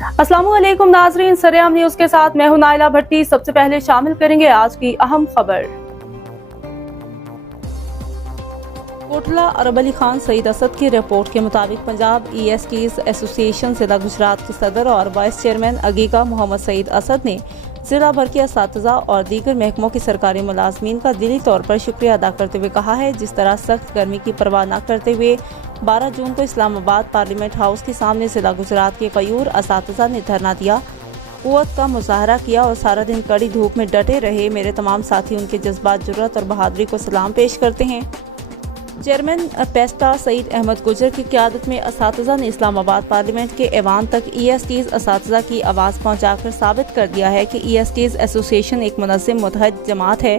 अस्सलाम वालेकुम नाजरीन, सरेआम न्यूज के साथ मैं हूं नाइला भट्टी। सबसे पहले शामिल करेंगे आज की अहम खबर। कोटला अरब अली खान सईद असद की रिपोर्ट के मुताबिक पंजाब ESTs एसोसिएशन जिला गुजरात के सदर और वाइस चेयरमैन अगीका मोहम्मद सईद असद ने जिला भर के असातिज़ा और दीगर महकमों के सरकारी मुलाजमीन का दिली तौर पर शुक्रिया अदा करते हुए कहा है, जिस तरह सख्त गर्मी की परवाह न करते हुए 12 जून को इस्लामाबाद पार्लियामेंट हाउस के सामने जिला गुजरात के कयूर असातिज़ा ने धरना दिया, कुव्वत का मुजाहरा किया और सारा दिन कड़ी धूप में डटे रहे। मेरे तमाम साथी उनके जज्बात, जुर्रत और बहादुरी को सलाम पेश करते हैं। चेयरमैन पेस्टा सईद अहमद गुजर की क़यादत में असातिज़ा ने इस्लामाबाद पार्लियामेंट के ऐवान तक ESTs असातिज़ा की आवाज़ पहुंचाकर साबित कर दिया है कि ESTs एसोसिएशन एक मुनज़्ज़म मुतहद जमात है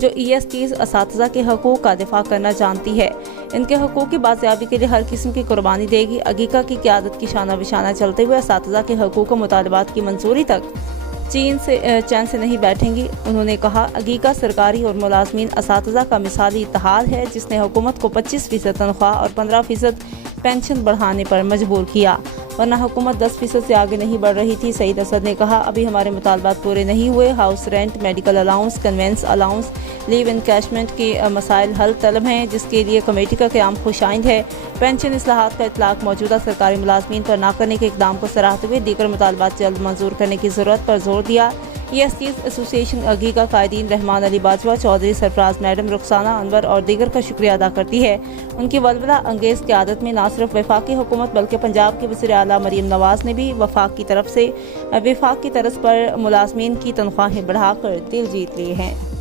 जो ESTs असातिज़ा के हकूक़ का दिफा करना जानती है, इनके हकूक़ की बाज़याबी के लिए हर किस्म की कुर्बानी देगी। अगीका की क़यादत की शाना बिशाना चलते हुए असातिज़ा के हकूक़ व मुतालबात की मंजूरी तक चैन से नहीं बैठेंगी। उन्होंने कहा, अगीका सरकारी और मुलाजमीन असातिज़ा का मिसाली इत्तेहाद है जिसने हुकूमत को 25% तनख्वाह और 15% पेंशन बढ़ाने पर मजबूर किया, वरना हुकूमत 10% से आगे नहीं बढ़ रही थी। सईद असद ने कहा, अभी हमारे मुतालबात पूरे नहीं हुए। House rent, medical allowance, convince allowance, leave encashment के मसाइल हल तलब हैं, जिसके लिए कमेटी का क़याम खुशाइंद है। पेंशन इस्लाहात का इतलाक़ मौजूदा सरकारी मुलाजमीन पर न करने के इक़दाम को सराहते हुए दीगर मुतालबात जल्द मंजूर करने की ज़रूरत पर जोर दिया। ESTs एसोसिएशन अगीका कायदीन रहमान अली बाजवा, चौधरी सरफराज मैडम, रुखसाना अनवर और दीगर का शुक्रिया अदा करती है। उनकी वलवला अंगेज़ क़यादत में न सिर्फ वफाकी हुकूमत बल्कि पंजाब के वज़ीर आला मरीम नवाज़ ने भी वफाक की तर्ज पर मुलाजमीन की तनख्वाहें बढ़ाकर दिल जीत लिए हैं।